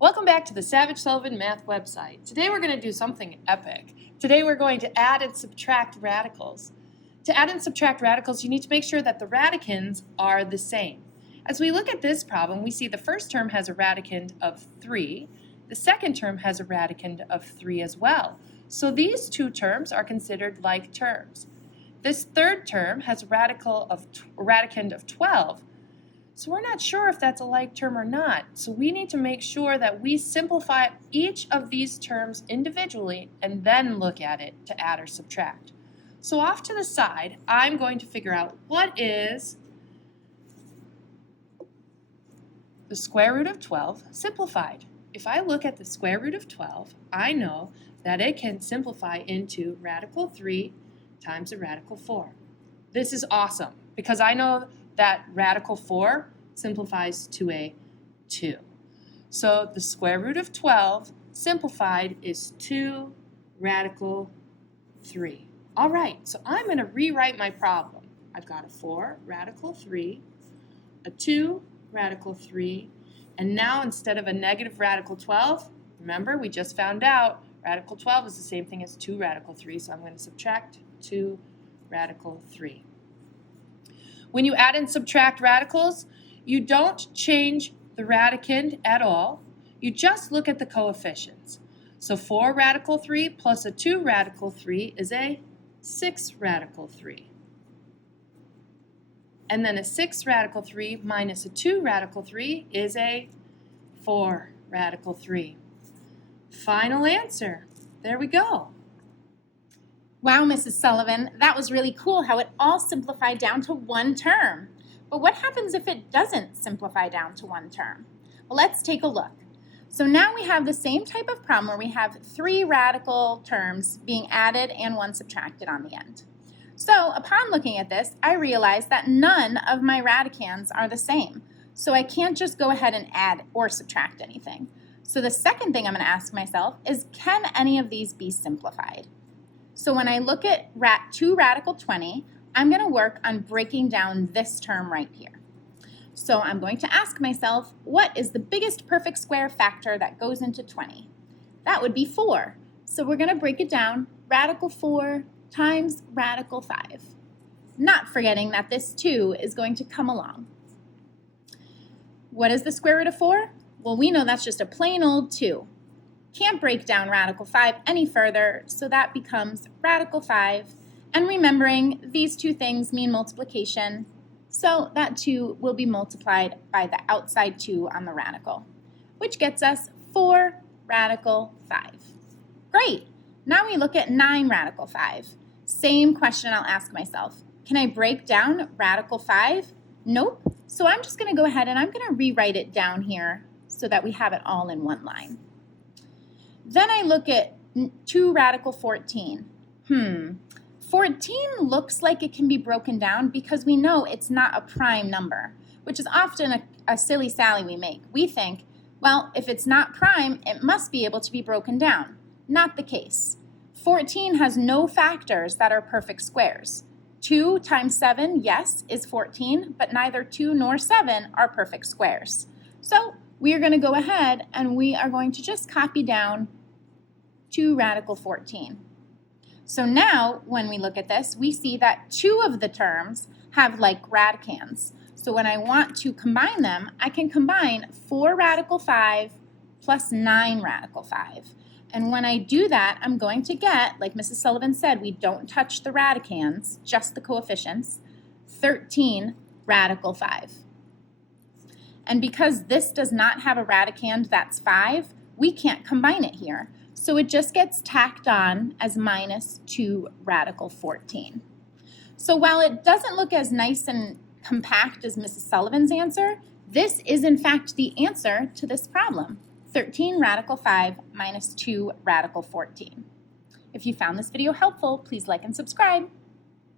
Welcome back to the Savage Sullivan Math website. Today we're going to do something epic. Today we're going to add and subtract radicals. To add and subtract radicals, you need to make sure that the radicands are the same. As we look at this problem, we see the first term has a radicand of 3. The second term has a radicand of 3 as well. So these two terms are considered like terms. This third term has a radicand of 12. So we're not sure if that's a like term or not. So we need to make sure that we simplify each of these terms individually and then look at it to add or subtract. So off to the side, I'm going to figure out what is the square root of 12 simplified. If I look at the square root of 12, I know that it can simplify into radical 3 times a radical 4. This is awesome because I know that radical 4 simplifies to a 2. So the square root of 12 simplified is 2 radical 3. All right, so I'm going to rewrite my problem. I've got a 4 radical 3, a 2 radical 3, and now instead of a negative radical 12, remember we just found out radical 12 is the same thing as 2 radical 3, so I'm going to subtract 2 radical 3. When you add and subtract radicals, you don't change the radicand at all. You just look at the coefficients. So 4 radical 3 plus a 2 radical 3 is a 6 radical 3. And then a 6 radical 3 minus a 2 radical 3 is a 4 radical 3. Final answer. There we go. Wow, Mrs. Sullivan, that was really cool how it all simplified down to one term. But what happens if it doesn't simplify down to one term? Well, let's take a look. So now we have the same type of problem where we have 3 radical terms being added and 1 subtracted on the end. So upon looking at this, I realized that none of my radicands are the same. So I can't just go ahead and add or subtract anything. So the second thing I'm going to ask myself is, can any of these be simplified? So when I look at 2 radical 20, I'm going to work on breaking down this term right here. So I'm going to ask myself, what is the biggest perfect square factor that goes into 20? That would be 4. So we're going to break it down, radical 4 times radical 5. Not forgetting that this 2 is going to come along. What is the square root of 4? Well, we know that's just a plain old 2. Can't break down radical 5 any further, so that becomes radical 5. And remembering, these two things mean multiplication, so that 2 will be multiplied by the outside 2 on the radical, which gets us 4 radical 5. Great! Now we look at 9 radical 5. Same question I'll ask myself. Can I break down radical 5? Nope. So I'm just going to go ahead and I'm going to rewrite it down here so that we have it all in one line. Then I look at 2 radical 14. 14 looks like it can be broken down because we know it's not a prime number, which is often a silly sally we make. We think, well, if it's not prime, it must be able to be broken down. Not the case. 14 has no factors that are perfect squares. 2 times 7, yes, is 14, but neither 2 nor 7 are perfect squares. So we are going to go ahead and we are going to just copy down 2 radical 14. So now, when we look at this, we see that 2 of the terms have like radicands. So when I want to combine them, I can combine 4 radical 5 plus 9 radical 5. And when I do that, I'm going to get, like Mrs. Sullivan said, we don't touch the radicands, just the coefficients, 13 radical 5. And because this does not have a radicand that's 5, we can't combine it here. So it just gets tacked on as minus 2 radical 14. So while it doesn't look as nice and compact as Mrs. Sullivan's answer, this is in fact the answer to this problem, 13 radical 5 minus 2 radical 14. If you found this video helpful, please like and subscribe.